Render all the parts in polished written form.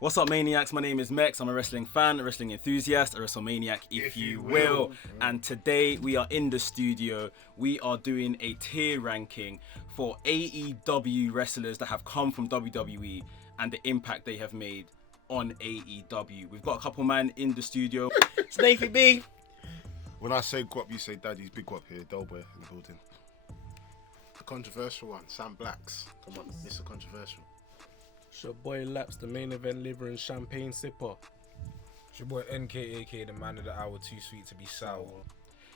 What's up, Maniacs? My name is Mex. I'm a wrestling fan, a wrestling enthusiast, a WrestleManiac, if you will. And today we are in the studio. We are doing a tier ranking for AEW wrestlers that have come from WWE and the impact they have made on AEW. We've got a couple man in the studio. Snaky B. When I say guap, you say daddy's big guap here. Delboy in the building. The controversial one, Sam Blacks. Come on, Mr. Controversial. It's your boy Laps, the main event liver and champagne sipper. It's your boy NK, aka the man of the hour, too sweet to be sour.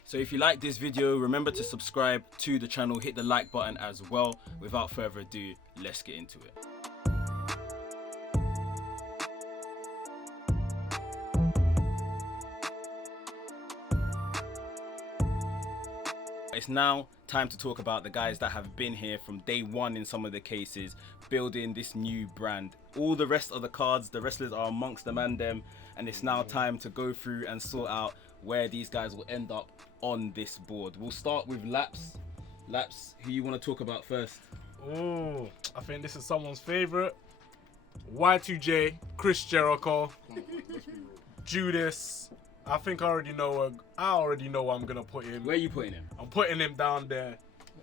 So if you like this video, remember to subscribe to the channel, hit the like button as well. Without further ado, let's get into it. It's now time to talk about the guys that have been here from day one in some of the cases, building this new brand. All the rest of the cards, the wrestlers are amongst them and them, and it's now time to go through and sort out where these guys will end up on this board. We'll start with Laps. Laps, who you want to talk about first? Ooh, I think this is someone's favorite. Y2J, Chris Jericho, Judas. I think I already know where I'm gonna put him. Where are you putting him? I'm putting him down there.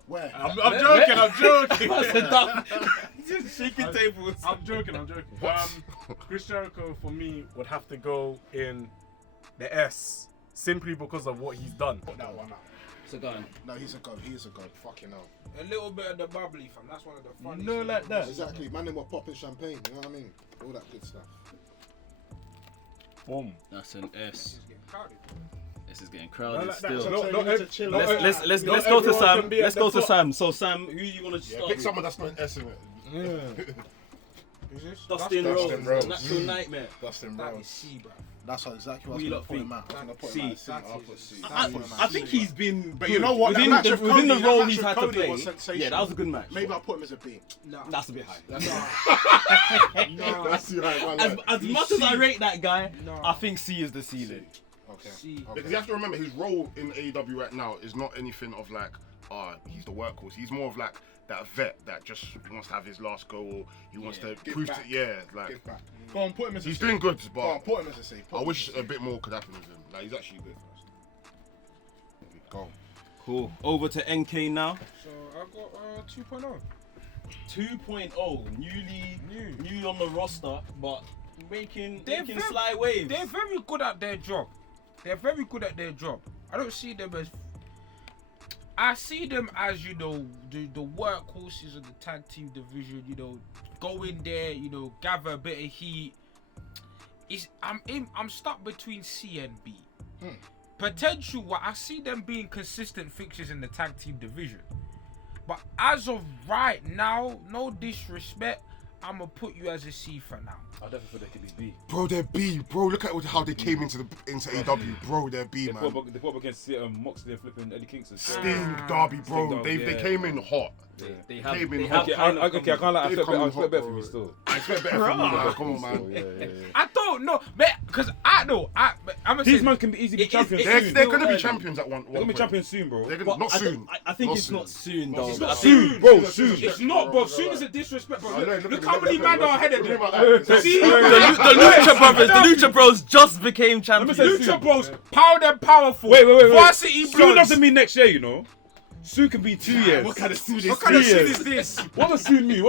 Where? I'm joking. Just shaking tables. I'm joking. Chris Jericho for me would have to go in the S, simply because of what he's done. Put that one up. So go on. No, he's a god. He's a god. Fucking hell. A little bit of the bubbly, fam. That's one of the funniest. No, like that. Exactly. Man, they were popping champagne. You know what I mean? All that good stuff. Boom. That's an S. It's getting crowded. This is getting crowded like that. still. So Let's not go to everyone Sam. can be at Let's the go to top. Sam. So Sam, who you want to Yeah, start pick with? someone that's not an S in it. Yeah. Who's this? Dustin Dustin Rhodes. Rhodes. Natural Nightmare. Dustin That is Rhodes. C, bro. That's exactly what I We was lot going to put him think. at. I was going to put C. him at C. That I'll is- put C. I think he's been. But good. you know what? Within, That match the, with within the Cody, role that he's match had with to Cody play. was sensational. Yeah, that was a good match. Maybe I'll put him as a B. No. That's a bit high. No. That's the right one. As much as I rate that guy, No. I think C is the ceiling. Okay. C. Because you have to remember, his role in AEW right now is not anything of like, he's the workhorse. He's more of like that vet that just wants to have his last go, or he wants to Give prove to, back. like, Give back. Go on, put him as a he's C. doing good, Go on, but put him as a C. Put I him wish as a a bit more could happen with him. Like, he's actually good. Go. Cool. Over to NK now. So I got 2.0. 2.0, new on the roster, but making They're very- sly waves. They're very good at their job. I don't see them as. I see them as, you know, the workhorses of the tag team division. You know, go in there, you know, gather a bit of heat. I'm stuck between C and B. Potential, I see them being consistent fixtures in the tag team division. But as of right now, no disrespect, I'm gonna put you as a C for now. I definitely feel they could be B. Bro, they're B. Bro, look at how they came into AEW. Bro, they're B, They man. put up against Moxley and flipping Eddie Kingston. Sting, Darby, bro. Sting, They yeah. came in hot. They have came in they hot. have Okay, kind of I can't lie. I They've expect come in better hot, from bro. you still. I expect better from you, man. Come on, man. Yeah. I don't know, because I'm gonna These say man can be easy to be champions it's soon. They're going to be champions at one They're gonna be point. champions soon, bro. They're But gonna, not soon. I think Not it's soon. not soon, Not though. soon. but I Soon, think- bro. Soon. it's not, bro. Soon is a disrespect, bro. I know, Look how many men are ahead of them. See, The Lucha Bros just became champions. say Lucha Bros, powered and powerful. Wait. Varsity Soon Bloods. doesn't mean next year, you know. Soon can be 2 years. What kind of soon What kind of shit is this? What does soon mean?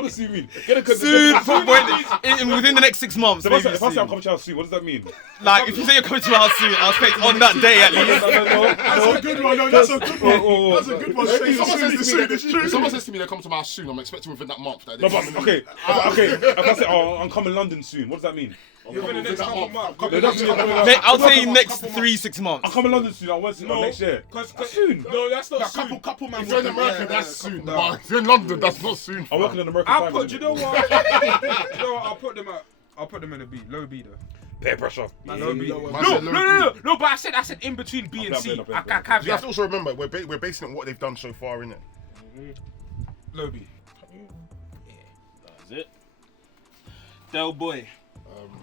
Get a Soon, within the next 6 months. If I maybe say I'm soon. coming to your house soon, what does that mean? Like, if you say you're coming to our house soon, I'll expect on that day at least. That's a good one. No, that's a good one. Oh, That's a good one. If someone says to me they come to my house soon, I'm expecting within that month. That No, they're but coming in. okay. If I say, I'm coming London soon, what does that mean? Within the next couple months. No, that's I'll say next 3-6 months. I'm coming London soon. I want to next year. Soon. No, that's not A soon. couple man. If you're in America, that's soon. But if you're in London, that's not soon. I'm working in American I'll time. put, you know what? I'll put them in a B, low B though. Peer pressure. Low B. Man said low No, but I said in between B and I'm C. playing, I I'm playing. can't You have to also remember, we're basing it on what they've done so far, innit? low B. That's it. Del Boy.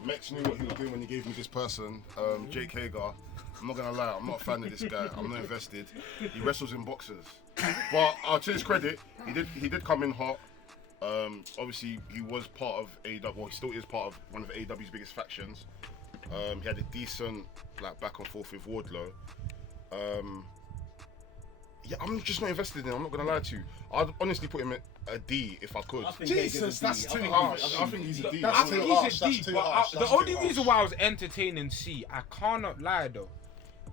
Mex knew what he was doing when he gave me this person, Jake Hager. I'm not gonna lie, I'm not a fan of this guy. I'm not invested. He wrestles in boxers, but to his credit, he did come in hot. Obviously, he was part of AEW. Well, he still is part of one of AEW's biggest factions. He had a decent back and forth with Wardlow. Yeah, I'm just not invested in him. I'm not gonna lie to you. I'd honestly put him at a D if I could. Jesus, that's too harsh. I think he's a D. I think he's a D, but the only reason why I was entertaining C, I cannot lie though.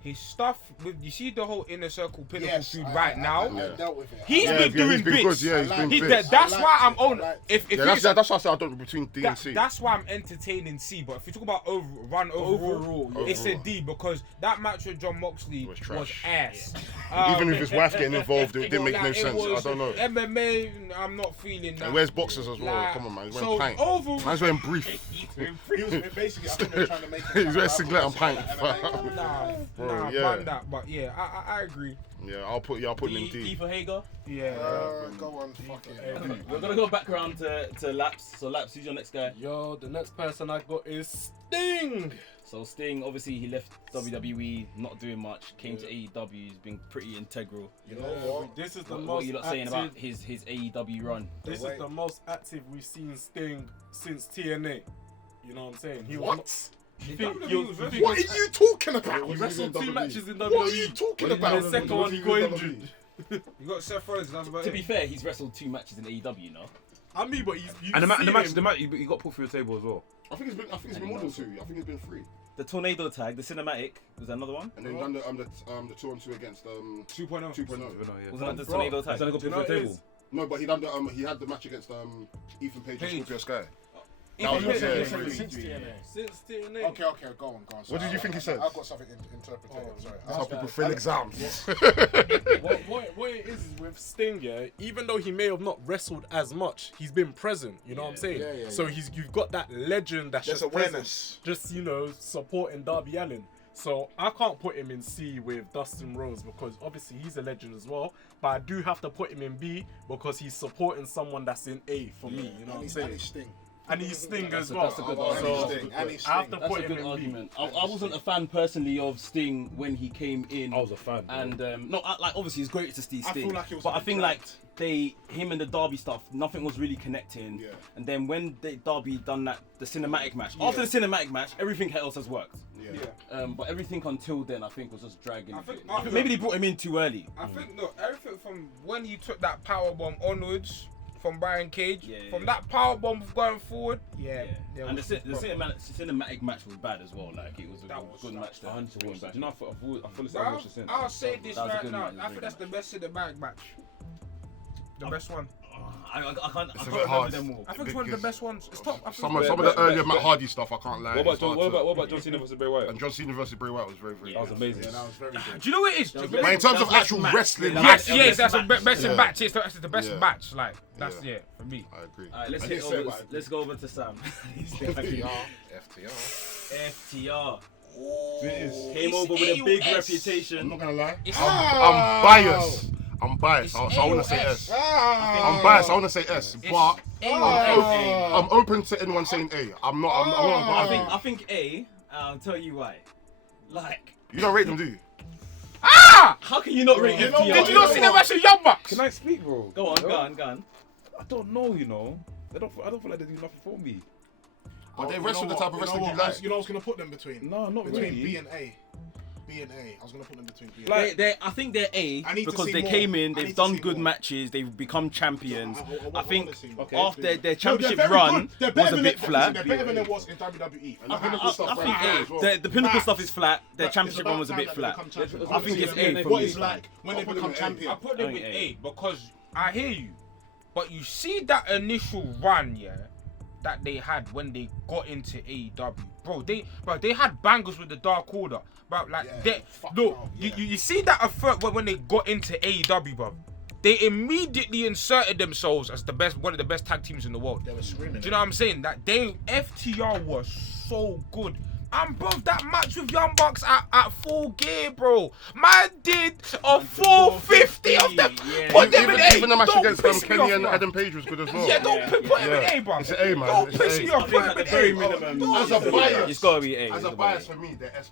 His stuff with you see the whole inner circle pinnacle feud right now. I dealt with it. He's been doing good. bits. Yeah, he's been bits. That's why I'm on. If That's why I said I don't between D and C. That's why I'm entertaining C. But if you talk about overall, it's a D because that match with John Moxley was ass. Even with his wife getting involved, it didn't make no sense. I don't know. MMA, I'm not feeling that. And where's boxers as well? Come on, man. He's wearing pint. Man's wearing brief. He was basically, I think they're trying to make He's wearing singlet and pint. Nah, yeah. that. But yeah, I agree. Yeah, I'll put him in D. D for Hager. Yeah. Go on, fucking. We're gonna go back around to Laps. So Laps, who's your next guy? Yo, the next person I got is Sting. So Sting, obviously he left WWE, not doing much. Came to AEW, he's been pretty integral. You know what? This is the What most are you lot saying about his AEW run? This is the most active we've seen Sting since TNA. You know what I'm saying? What? What are you talking about? He wrestled 2 matches in WWE. What are you talking about? The second one he got injured. You got Seth Rollins. That's about To it. be fair, he's wrestled 2 matches in AEW, you know. I mean, but he's And the match, he got put through the table as well. I think it's been more than 2. I think it's been 3. The tornado tag, the cinematic, was that another one? And then done the 2-on-2 against 2.0. 2.0. Was that the tornado tag? Got put through the table. No, but he done the he had the match against Ethan Page and Scorpio Sky. Even was Since TNA. Okay, go on. What did you think he said? I've got something interpreted. Sorry. That's how people fail exams. What it is with Sting, yeah, even though he may have not wrestled as much, he's been present. You know what I'm saying? Yeah. So you've got that legend that's There's just awareness. present, just supporting Darby Allin. So I can't put him in C with Dustin Rhodes because obviously he's a legend as well. But I do have to put him in B because he's supporting someone that's in A for me. You know what I'm saying? And he's Sting. And he's Sting as well. That's a good argument. I have to That's put a him good in argument. B. I wasn't a fan personally of Sting when he came in. I was a fan. And obviously it's great to see I Sting. feel like it was but a I bit think dragged. him and the Derby stuff, nothing was really connecting. Yeah. And then when Derby done the cinematic match, after the cinematic match, everything else has worked. Yeah. But everything until then, I think, was just dragging. I think Maybe they brought him in too early. I think everything from when he took that powerbomb onwards from Brian Cage, from that powerbomb going forward, And the cinematic match was bad as well. Like it was a good match. To watch. You know, I fully started watching since. I'll say this That was a right good now. match, I think that's the best cinematic match. The best one. I can't It's a bit remember hard. them all. I think it's one of the best ones. It's top. I think Some of the earlier Matt Hardy stuff, I can't lie. What about John Cena versus Bray Wyatt? And John Cena versus Bray Wyatt was very, very That was good. amazing. Yeah, that was very good. Do you know what it is? That was But in terms of actual wrestling, Yes, that's the best Yeah. match. It's the best Yeah. match. Like that's Yeah. for me. I agree. Alright, let's I hit did say over. what I Let's go over to Sam. FTR. FTR It came over with a big I'm reputation. not gonna lie. It's I'm biased. I'm biased. So I want to say S. I'm biased. I want to say S, but I'm open to anyone saying A. I'm not. I think A. I'll tell you why. Like, You don't rate them, do you? how can you not rate FTR? Did you not see them match with Young Bucks? Can I speak, bro? Go on. I don't know, you know. I don't feel like they do nothing for me. But they wrestle the type of wrestling you like. You know, I was gonna put them between. No, not between really. B and A. B and A. I was gonna put them between B and A. I think they're A I need to because see they more. came in, I they've need to done see good more. matches, they've become champions. I think Okay. after their championship They're very run good. They're was better a than bit it- flat. They're better than it was in WWE. And the pinnacle stuff I right think now as well. the pinnacle stuff is flat. Their But championship it's run was a about bit time flat. that they become champions. I think it's A for What me. it's like when they I'll put become them in A. I champion. put them I with think A because I hear you, but you see that initial run, that they had when they got into AEW, bro. They had bangers with the Dark Order, but like Yeah, they fuck look, no, you see that effort when they got into AEW, bro. They immediately inserted themselves as one of the best tag teams in the world. They were screaming. Do you know what I'm saying? That FTR was so good. And bro, that match with Young Bucks at full gear, bro. Man did a 450 of them. Yeah. Put them in A. Even the match Don't against piss me Kenny off, and bro. Adam Page was good as well. Yeah, don't put him in A, bro. It's an A, man. Don't It's piss A. me off. I think Put at him the in very A. minimum, As a bias, it's gotta be A. As a bias for me, they're S++++.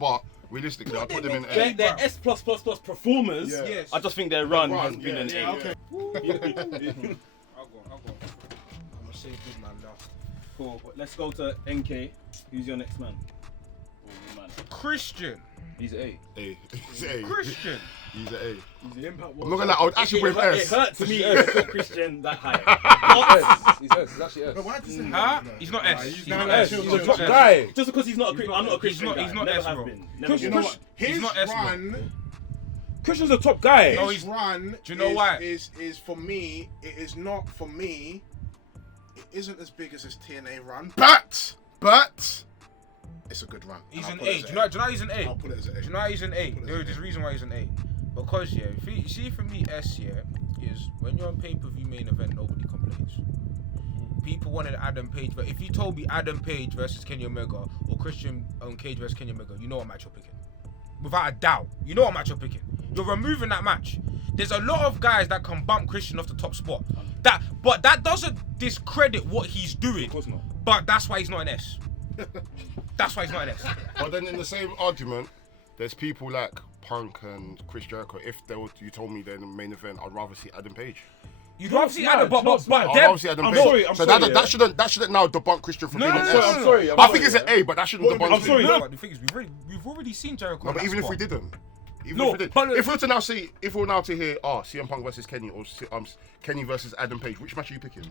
But realistically, I put them in A. They're S++ performers. Yeah. Yes. I just think their run has been an A. Okay. gonna say good man last. Cool. Let's go to NK. Who's your next man? Oh, man. Christian. He's A. A. He's a. Christian. He's an A. He's the impact I'm not gonna lie. I would actually put him It S. hurts me to put Christian that high. He's S. He's actually S. But why does it Huh? He's not S. he's He's not not S. S. He's a top guy. Just because he's not I'm not a Christian guy. he's not Never S, have bro. been. Never Christian- been. You know what? His He's not S, bro. run. Christian's a top guy. No, His run. Do you know why? Is for me? It is not for me. It isn't as big as his TNA run, but it's a good run. He's And an I'll put A. it as Do you know he's an A? I'll put it as an A. Do you know why he's an A? Put it as There's a reason why he's an A. Because see for me S is when you're on pay-per-view main event, nobody complains. People wanted Adam Page, but if you told me Adam Page versus Kenny Omega or Christian Cage versus Kenny Omega, you know what match you're picking. Without a doubt, you know what match you're picking. You're removing that match. There's a lot of guys that can bump Christian off the top spot. But that doesn't discredit what he's doing. Of course not. But that's why he's not an S. That's why he's not an S. But then in the same argument, there's people like Punk and Chris Jericho. If you told me they're in the main event, I'd rather see Adam Page. You'd rather see no, Adam, but I'd them- rather see Adam I'm Page. sorry, I'm so sorry, that shouldn't now debunk Christian from being an S. I'm sorry. I think it's an A, but that shouldn't debunk I'm sorry. him. No, but the thing is, we've already seen Jericho. No, but in even that if we spot. didn't. Even No, if we did. but- If we were to now see, if we were now to hear, CM Punk versus Kenny or Kenny versus Adam Page, which match are you picking?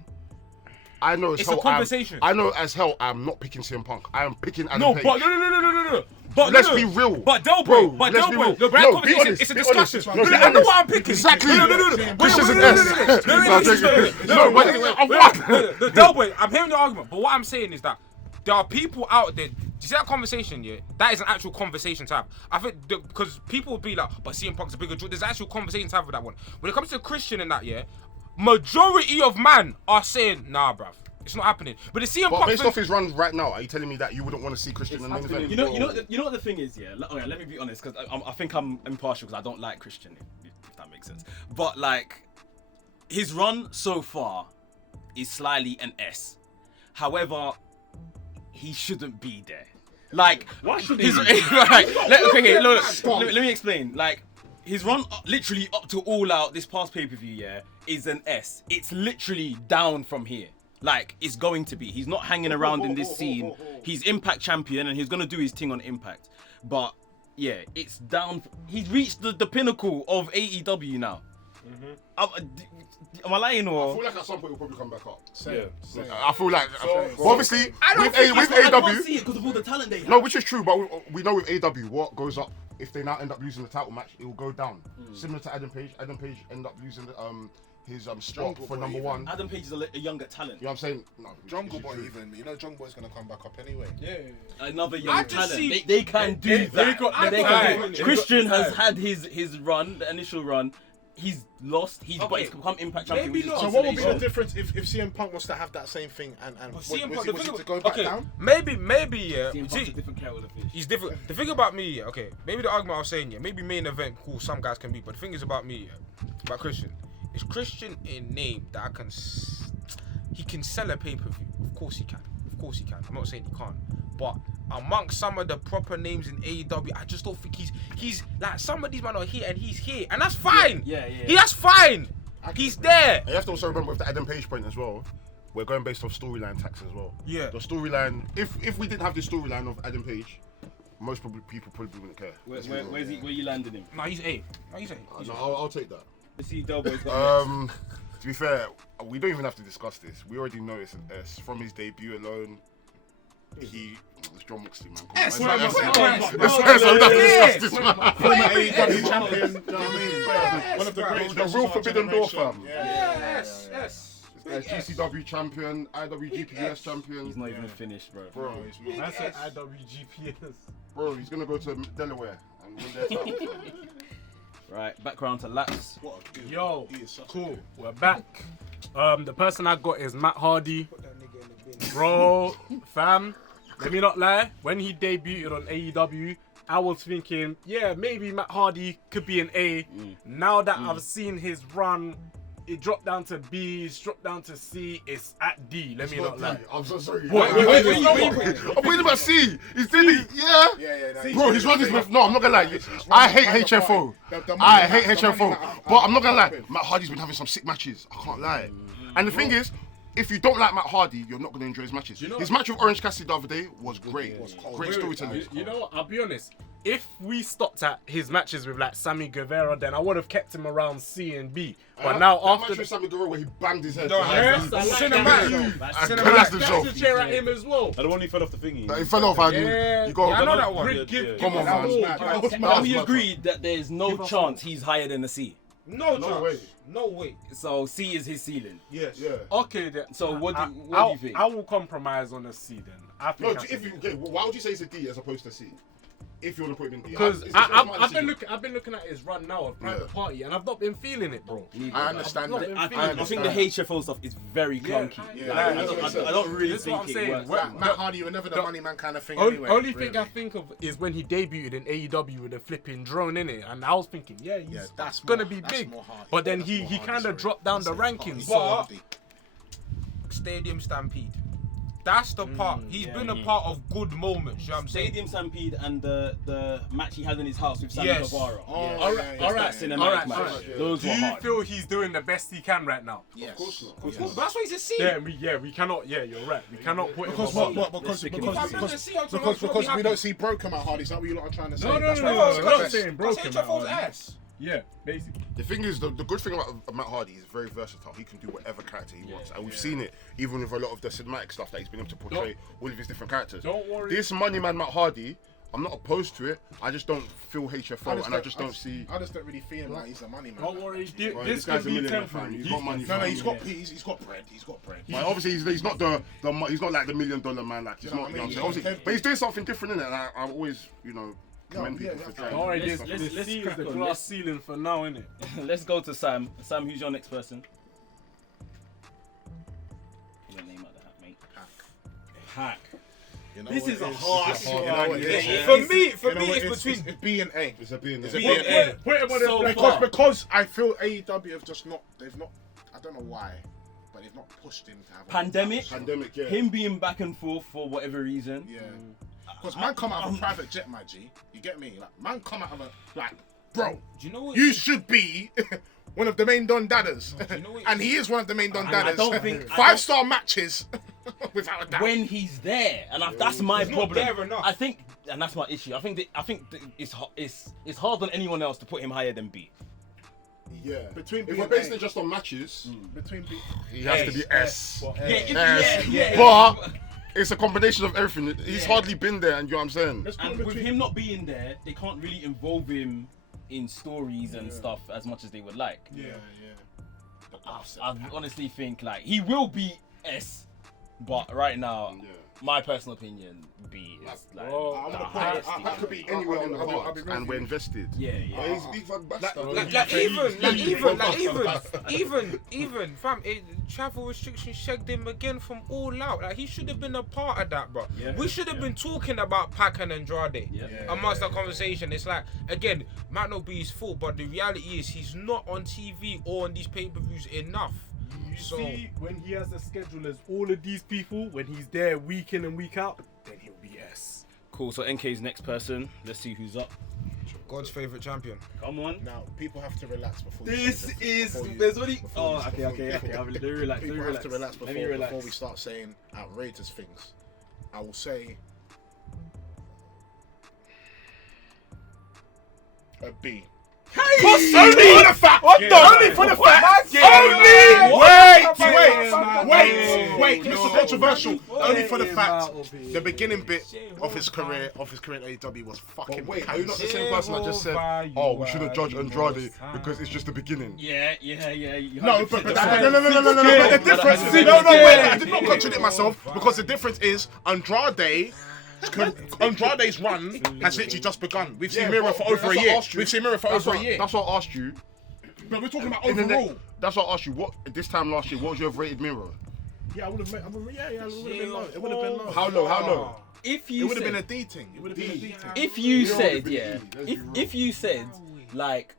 I know as It's a hell. conversation. I know as hell. I'm not picking CM Punk. I am picking Adam No, Page. but no. But Let's no. be real. But Del Bro, Boy, let's be real. no, but that No, be conversation, honest, it's a be honest. discussion. No, be I know honest. what I'm picking. Exactly. No. Christian's an Wait, S. no, No, I'm joking. No, but I've won. The Del Boy, I'm hearing the argument, but what I'm saying is that there are people out there. Do you see that conversation? Yeah, that is an actual conversation to have. I think because people will be like, but CM Punk's a bigger draw. There's actual conversation to have with that one. When it comes to Christian and that, yeah, majority of man are saying, nah, bruv, it's not happening. But the CM But Punk based thing- off his run right now, are you telling me that you wouldn't want to see Christian in the main event? You know what the thing is, yeah. Okay, let me be honest, because I think I'm impartial because I don't like Christian, if that makes sense. But like, his run so far is slightly an S. However, he shouldn't be there. Like, Why should his, he? right, let me explain. Like, his run literally up to All Out this past pay-per-view, yeah, is an S. It's literally down from here. Like, it's going to be. He's not hanging around in this scene. He's Impact champion and he's going to do his thing on Impact. But, yeah, it's down. He's reached the pinnacle of AEW now. Am I lying I or? feel like at some point he'll probably come back up. Same. I feel like, well, obviously, with I can't AEW, see it because of all the talent they have. no, which is true, but we know with AEW, what goes up, if they now end up losing the title match, it will go down. Similar to Adam Page. Adam Page end up losing his spot Jungle for Boy number even. one. Adam Page is a younger talent. You know what I'm saying? No, Jungle it's Boy true. even. You know Jungle Boy's gonna come back up anyway. Yeah. Another I young just talent. see- They can do that. they got They the can time. do it. Christian has had his run, the initial run. He's lost. But Okay. he's become Impact champion. Maybe which is not. So what would be the consolation. difference if CM Punk was to have that same thing and But was CM Punk, he the thing to go back okay, down? maybe, yeah. CM Punk's See, a different kettle of fish. he's different. The thing about me, yeah, okay, maybe the argument I was saying, yeah, maybe main event, cool, some guys can be, but the thing is about me, yeah, about Christian, is Christian a name that he can sell a pay-per-view? Of course he can. Of course he can. I'm not saying he can't. But amongst some of the proper names in AEW, I just don't think he's like, some of these men are here and he's here. And that's fine. Yeah. That's fine. He's there. And you have to also remember with the Adam Page point as well, we're going based off storyline tax as well. Yeah. The storyline, if we didn't have the storyline of Adam Page, most people probably wouldn't care. Where you landing him? No, he's A. No, I'll take that. Let's see Del Boy's got next. To be fair, we don't even have to discuss this. We already know it's an S. From his debut alone, it's John Moxley, man. S, Come on, man, man. S, S, man. S, we don't have to discuss this, man. Former AEW champion, do you know what I mean? One of the greatest The real wrestlers of our Forbidden Door, generation. fam. Yes. GCW champion, IWGP US champion. He's not even finished, bro. Bro, That's an IWGPS. bro, he's gonna go to Delaware and win their title. Right, background to Laps. What a dude. Yo, He is such a cool. dude. We're back. The person I got is Matt Hardy. Bro, fam, let me not lie. When he debuted on AEW, I was thinking, yeah, maybe Matt Hardy could be an A. Now that I've seen his run, it dropped down to B, it's dropped down to C, it's at D. Let me not lie. I'm so sorry. Wait, I'm putting him at C. He's doing it, yeah. Yeah. Bro, his run is with. No, I'm not gonna lie. I hate HFO. I hate HFO. But I'm not gonna lie. Matt Hardy's been having some sick matches. I can't lie. And the thing is, if you don't like Matt Hardy, you're not going to enjoy his matches. You know- His match with Orange Cassidy the other day was great. cold. Great storytelling. You know what? I'll be honest. If we stopped at his matches with like Sammy Guevara, then I would have kept him around C and B. But now that after match with Sammy Guerrero where he banged his head. No, Yes, I like cinematic. that. I Cinematic. collapsed the That's show. a chair at him as well. And the one he fell off the thingy. He fell off. Yeah. You got. Yeah, I know that one. Brig, give Come on, that man. was That mad. was But mad. we mad. agreed that there's no chance he's higher than the C. No No chance. way. No way. So C is his ceiling. Yes. Yeah. Okay, then. So what do I'll- you think? I will compromise on a C then. I No, think if you, okay, why would you say it's a D as opposed to C? If you want to put him in D. because It's my I've been decision. looking at his run now of Private Yeah. Party, and I've not been feeling it, bro. I understand I've that. not been I feeling think it. the HFO stuff is very clunky. Yeah, Like, yeah, I don't really This is what think I'm it saying. works. Matt Hardy, you were never the money man kind of thing Only, anyway. only really. thing I think of is when he debuted in AEW with a flipping drone in it, and I was thinking, yeah, he's Yeah, that's gonna more- be that's big. more Hardy. But then That's he more Hardy, kind of sorry. dropped down the That's rankings. so But- Hardy. Stadium Stampede. That's the part. He's been a part of good moments. You know what I'm saying? Stadium Stampede and the match he had in his house with Sammy Yes. Guevara. Oh, All yeah, right, yeah, all yeah. right, cinematic all right, match. all right. Those Do were you hard. feel he's doing the best he can right now? Yes. Of course not. Well, that's why he's a C. Yeah, we cannot. Yeah, you're right. We cannot put him Because above what? that. Because stick him If in I'm C. not a C, I'm because not we don't see broken Matt Hardy. Is that what you lot are trying to say? No, That's no, why no, he's no, the no, best. saying broken. That's Matt HFO's Hardy. ass. Yeah, basically. The thing is, the good thing about Matt Hardy is very versatile. He can do whatever character he wants, and we've seen it even with a lot of the cinematic stuff that he's been able to portray all of his different characters. Don't worry. This Money Man Matt Hardy, I'm not opposed to it. I just don't feel HFO, and I just don't see. I just don't really feel him like he's a money man. Don't worry. Bro, This guy's could a be millionaire, fam. temporary. He's got money. No, fam. he's got bread. He's got bread. But obviously, he's not he's not like the $1 million man. Like he's You know not. what I You know mean? what I'm saying? Obviously, but he's doing something different in it. And I always, commend yeah, people for yeah. trying. Don't worry. Let's- This let's C is crack the on. glass Let's- ceiling for now, innit? Let's go to Sam. Sam, who's your next person? Your name out the hat, mate. Hack. You know This what is it a is? hard It's a one. You know what it is? Yeah. For me, You know what it it's is? between. It's B and A. It's a being It's a there. B and A. Put him on So his far. Because I feel AEW have just not. They've not. I don't know why, but they've not pushed him to have. a Pandemic. Pandemic, yeah. Him being back and forth for whatever reason. Yeah. Because man come out of a private jet, my G. You get me? Like man come out of a bro. Do you know what? You should be one of the main Don Dadders, you know what- and he is one of the main Don And I Dadders. don't think- I don't- 5-star matches, without a doubt. When he's there, and that's my He's not problem. there enough. I think, and that's my issue. I think it's hard on anyone else to put him higher than B. Yeah. Between B if we're and basing A. it just on matches, Between B, he has to be S. Yeah, But it's a combination of everything. He's hardly been there, and you know what I'm saying. let's put him And with between. him not being there, they can't really involve him in stories and stuff as much as they would like. Yeah. I honestly think like he will be S, but right now, Yeah. my personal opinion, B is like Bro, I'm the gonna put highest. it. That could be anywhere on the I'll be cards, ready. and we're invested. Yeah. He's a big fat bastard. Even, fam, travel restrictions shagged him again from all out. Like, he should have been a part of that, bro. Yeah. We should have been talking about Pac and Andrade Yeah. amongst that conversation. It's like, again, might not be his fault, but the reality is he's not on TV or on these pay-per-views enough. You So, see, when he has the schedule as all of these people, when he's there week in and week out, then he'll be S. Cool. So NK's next person. Let's see who's up. God's favourite champion. Come on. Now people have to relax before. This before is. you- There's only. before Oh, you- okay. before Let me relax. People have to relax Let me relax. before we start saying outrageous things. I will say a B. Only for the fact. Only for the fact. Wait. Mr. Controversial. Only for the fact the beginning bit of his career in AEW was fucking. Wait, are you not the same person that just said, "Oh, we shouldn't judge Andrade because it's just the beginning"? Yeah. No, but the difference is no, wait, I did not contradict myself because the difference is Andrade's run has literally just begun. We've seen Miro for over a year. That's what I asked you. But we're talking about In the overall. that's what I asked you. What this time last year? What was your rated Miro? Yeah, I would have. It would have been low. It would have been low. How low? How low? If It you would have said, been a D thing. It would have been a D thing. if you said, been yeah, easy, let's be real. if you said, like,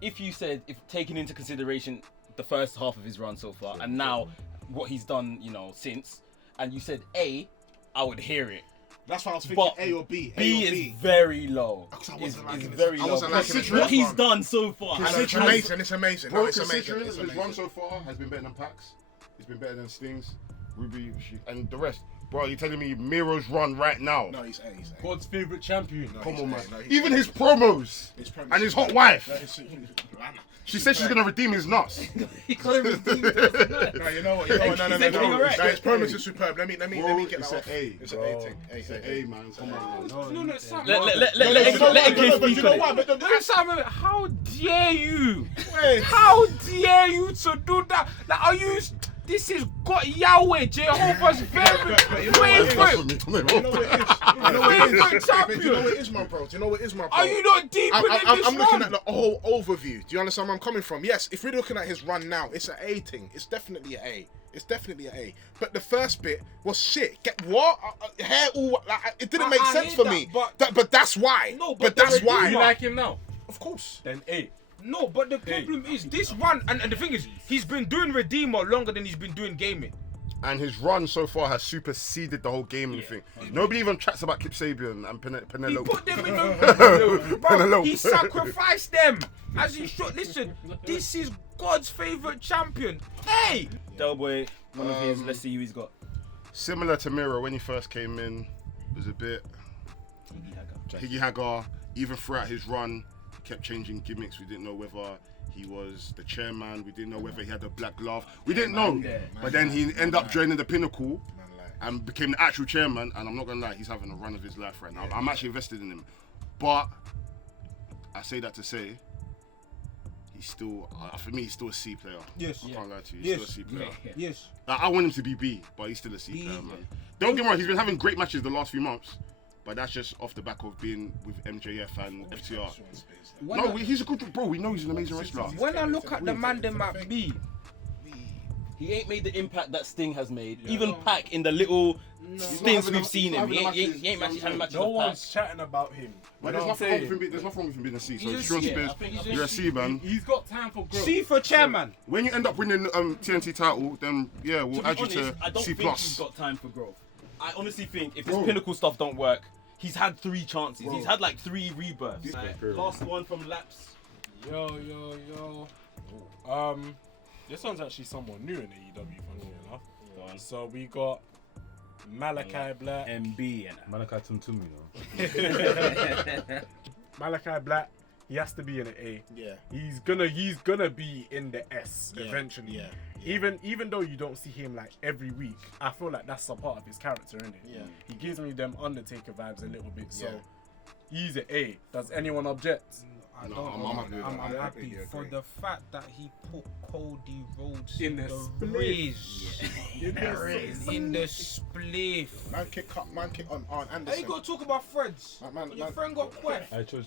if you said, if taking into consideration the first half of his run so far, and now what he's done, since, and you said A, I would hear it. That's why I was thinking But A or B. B A or is B. very low. Because I It's wasn't liking this. very I low. wasn't liking this What first he's one. done so far. I know, it's Considering- amazing. It's amazing. Bro, No, it's amazing. considering It's his run amazing. so far has been better than Pax. It's been better than Stings, Ruby, and the rest. Bro, you're telling me Miro's run right now? No, he's A. He's A. God's favorite champion. No, Come he's on, A. man. No, he's Even A. his promos His premise and his is hot A. wife. No, it's- She said she's gonna redeem his nuts. He can't redeem it. No, you know what? No, He's getting alright. his promise is superb. Let me Bro, get it's that off. an A. It's an bro. A thing. It's an A, man. Come on. No, Sam. Let No, Eke But speak you know on what? it. But no, Sam, how dare you? Wait. How dare you to do that? Like, are you? This is God Yahweh, Jehovah's very favorite. You know what it is? You know what it is? Favorite champion. Do you know what it is, my bro? Do you know what it is, my bro? Are you not deeper than this I'm looking one? at the whole overview. Do you understand where I'm coming from? Yes, if we're looking at his run now, it's an A thing. It's definitely an A. It's definitely an A. But the first bit was shit. Get what? Hair all like, it didn't make I sense hear for that, me. but- But that's why. No, but but that's the why. You like him now? Of course. Then A. No, but the problem is this run, and the thing is, he's been doing Redeemer longer than he's been doing gaming. And his run so far has superseded the whole gaming thing. Nobody even chats about Kip Sabian and He Penelope. put them in the bro, Penelope. he sacrificed them as he should. Listen, this is God's favorite champion. Hey, Delboy, one of his. Let's see who he's got. Similar to Miro when he first came in, was a bit Higgy Hagar. Even throughout his run, kept changing gimmicks. We didn't know whether he was the chairman. We didn't know whether he had a black glove. We didn't know. But then he ended up joining the Pinnacle and became the actual chairman. And I'm not gonna lie, he's having a run of his life right now. I'm actually invested in him. But I say that to say, he's still, for me, he's still a C player. Yes. I can't lie to you. He's still a C player. yes. Like, I want him to be B, but he's still a C player, man. Don't get me wrong, he's been having great matches the last few months, but that's just off the back of being with MJF and FTR. No, he's a good bro. We know he's an amazing wrestler. When I look at the man them at B, He ain't made the impact that Sting has made. Even Pac in the little stints we've seen him. He ain't actually having matches No with Pac. one's chatting about him. But You know there's what I'm nothing wrong with him saying? being, there's nothing wrong with him being a C. So He's a Sean C, Spears, I think you're a C, man. He's got time for growth. C for chairman. When you end up winning TNT title, then yeah, we'll To be add you honest, I to don't C think he's plus. got time for growth. I honestly think if this Bro. Pinnacle stuff don't work, he's had 3 chances. Bro. He's had like 3 rebirths. Last one from Laps. Yo. This one's actually someone new in AEW, funny enough. So we got Malachi Black. MB and Malachi Tum, you know. Malachi Black, he has to be in an A. Yeah. He's gonna be in the S eventually. Yeah. Even though you don't see him like every week, I feel like that's a part of his character, isn't it? Yeah. He gives me them Undertaker vibes a little bit. So Yeah. he's an A. Does anyone object? I No, don't I'm know. happy with that. I'm I happy completely for agree. the fact that he put Cody Rhodes In in the the split. Riz. In the spliff. Man kick on Hey, Anderson. you gotta talk about friends. Man- Your man- friend got quef. I chose.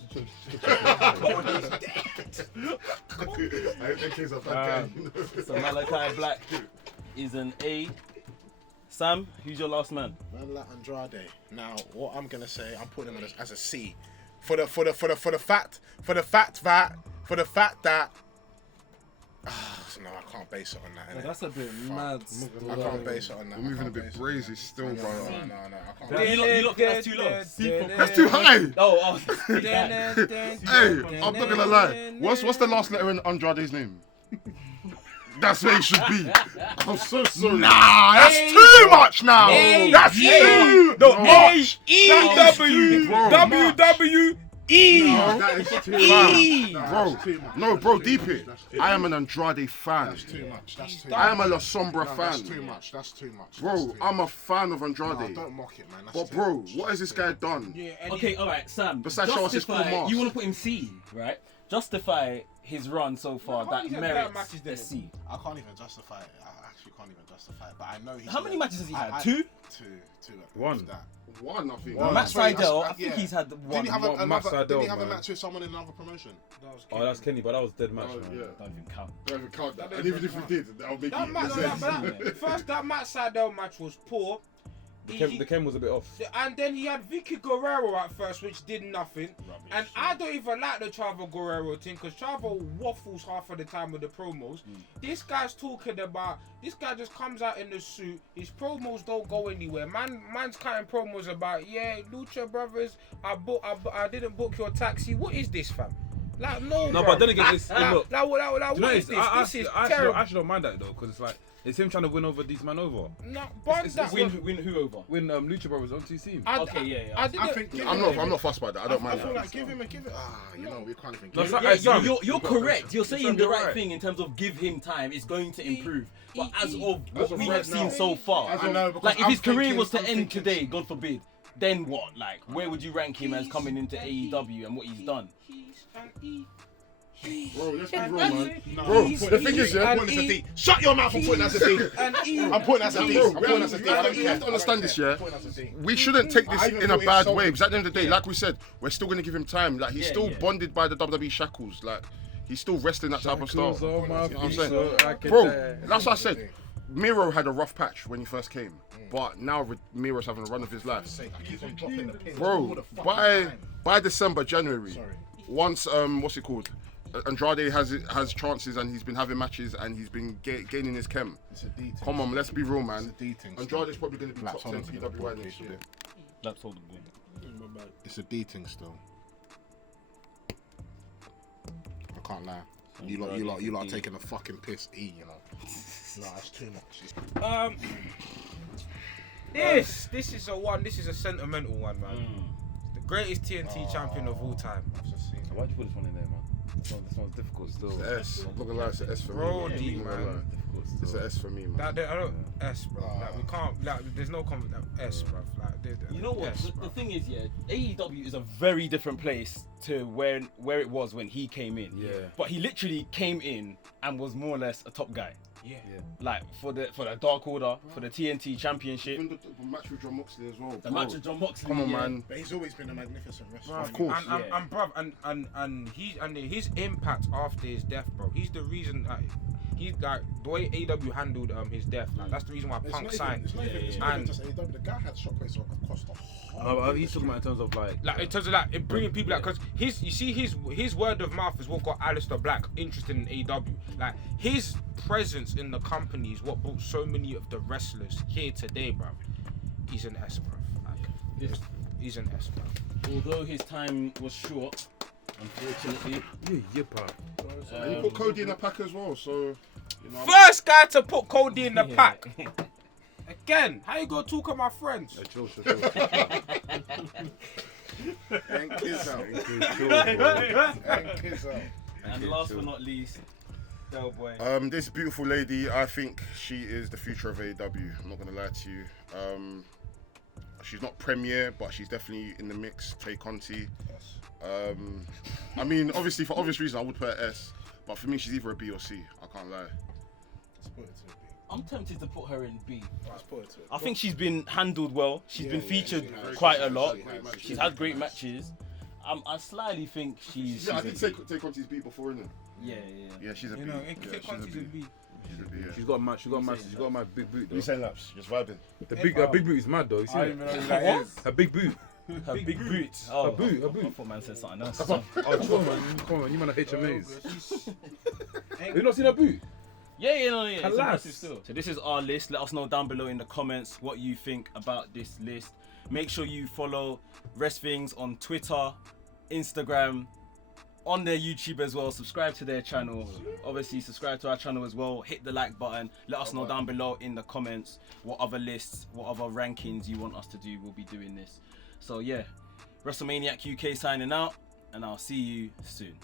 So Malachi Black is an A. Sam, who's your last man? Man like Andrade. Now, what I'm gonna say, I'm putting him as a C. For the fact that no, I can't base it on that. innit? That's a bit mad. I can't base it on that. We're moving a bit brazy still, No, bro. I can't. You lot think that's too low? That's too high. Oh. Hey, I'm not gonna lie. What's the last letter in Andrade's name? That's where it should be. I'm so sorry. Nah, that's too much now. That's too much. AEW Bro. WWE. No, that is too much. Bro, no, bro, deep it. I am an Andrade fan. That's too much. That's too I am much. a La Sombra No, fan. that's too much. That's too much. Bro, I'm a fan of No, Andrade. don't mock it, man. That's But too bro, much. what has this guy done? Okay, alright, Sam. Besides show us his justify, full mask. you want to put him C, right? Justify his run so far how that many merits matches a did C. I can't even justify it. I actually can't even justify it. But I know he's. How many matches has he had? I- 2? Two. One. That. One, I think. One. Matt sorry, Seidel, I- I think yeah. he's had Didn't one. he have Matt another? Seidel, Didn't he have a man. match with someone in another promotion? Oh, that's Kenny, but that was dead match, man. Yeah. Don't even count. Don't even count that. And even if we did, that would make That it match, sense. first that Matt Seidel match was poor. The chem was a bit off. And then he had Vicky Guerrero at first, which did nothing. And I don't even like the Chavo Guerrero thing because Chavo waffles half of the time with the promos. This guy's talking about. This guy just comes out in the suit. His promos don't go anywhere. Man's cutting promos about Lucha Brothers. I didn't book your taxi. What is this, fam? Like no. No, but then again, it's look. What is this? This is terrible. I actually don't mind that though, because it's like it's him trying to win over these men over. No, but Win who over? Win Lucha Brothers onto his team. Okay, yeah. I think I'm not fussed by that. I don't mind I feel that. like give him. You know, we can't even. No, You're correct. You're saying the right thing in terms of give him time. It's going to improve. But as of what we have seen so far, like if his career was to end today, God forbid, then what? Like, where would you rank him as coming into AEW and what he's done? Bro, let's be real, man. Bro, the thing is, I'm putting as a D. Shut your mouth. I'm putting as a D. I'm putting as a D. I'm putting as a D. I don't You care. have to understand this, yeah. We shouldn't take this in a bad way because at the end of the day, like we said, we're still going to give him time. Like he's still bonded by the WWE shackles. Like he's still wrestling that type of style. You know what I'm saying? Bro, that's what I said. Miro had a rough patch when he first came, but now Miro's having a run of his life. Bro, by December, January, once what's it called? Andrade has chances and he's been having matches and he's been gaining his chem. Come on, let's be real, man. Andrade's probably going to be top 10 PWI next year. That's all the good. It's a D thing still. I can't lie. You lot taking a fucking piss, you know. No, it's too much. This is a sentimental one, man. The greatest TNT champion of all time. Why'd you put this one in there, man? This one's difficult still. It's an S. I'm not gonna lie, it's an S for Brody, me. man. It's an S for me, man. I don't S, bro. Like we can't. Like there's no S, bro. Like you know what? S, The thing is, AEW is a very different place to where it was when he came in. Yeah. But he literally came in and was more or less a top guy. Yeah. Like for the Dark Order, for the TNT Championship. Even the match with John Moxley as well. The match with John Moxley. Come on, man. But he's always been a magnificent wrestler. Of course. And bruv, and his impact after his death, bro. He's the reason. He's like the way AEW handled his death. Like, that's the reason why Punk signed. It's not even just AEW. The guy had shockwaves across the whole. He's talking about in terms of in terms of like bringing people out, because his word of mouth is what got Aleister Black interested in AEW. Like his presence in the company is what brought so many of the wrestlers here today, bro. He's an S, bro. Like, he's an S, bro. Although his time was short, unfortunately. And you put Cody in the pack as well, so. You know, First guy to put Cody in the pack. Again, how you gonna talk of my friends? And kids out. And last but not least, Del Boy. This beautiful lady, I think she is the future of AEW. I'm not gonna lie to you. She's not premier, but she's definitely in the mix. Tay Conti. I mean, obviously for obvious reasons, I would put her S, but for me, she's either a B or C. I can't lie. Let's put it to a B. I'm tempted to put her in B. Let's put it to a B. I think she's been handled well. She's been featured quite a lot. She's had great matches. I slightly think she's. Yeah, I did say Tay Conti's B before, innit? Yeah. She's a B. Tay Conti's a B. She's got a mad big boot though. You say laps, just vibing. Her big boot is mad though. You see it? Her big boot. Her big boot. Her boot. I thought man said something else. Come on, you man are HMAs. Have you not seen her boot? Yeah. It's Alas. impressive still. So this is our list. Let us know down below in the comments what you think about this list. Make sure you follow Wresthings on Twitter, Instagram, on their YouTube as well. Subscribe to their channel. Obviously, subscribe to our channel as well. Hit the like button. Let us know down below in the comments what other lists, what other rankings you want us to do. We'll be doing this. So yeah, WrestleManiac UK signing out, and I'll see you soon.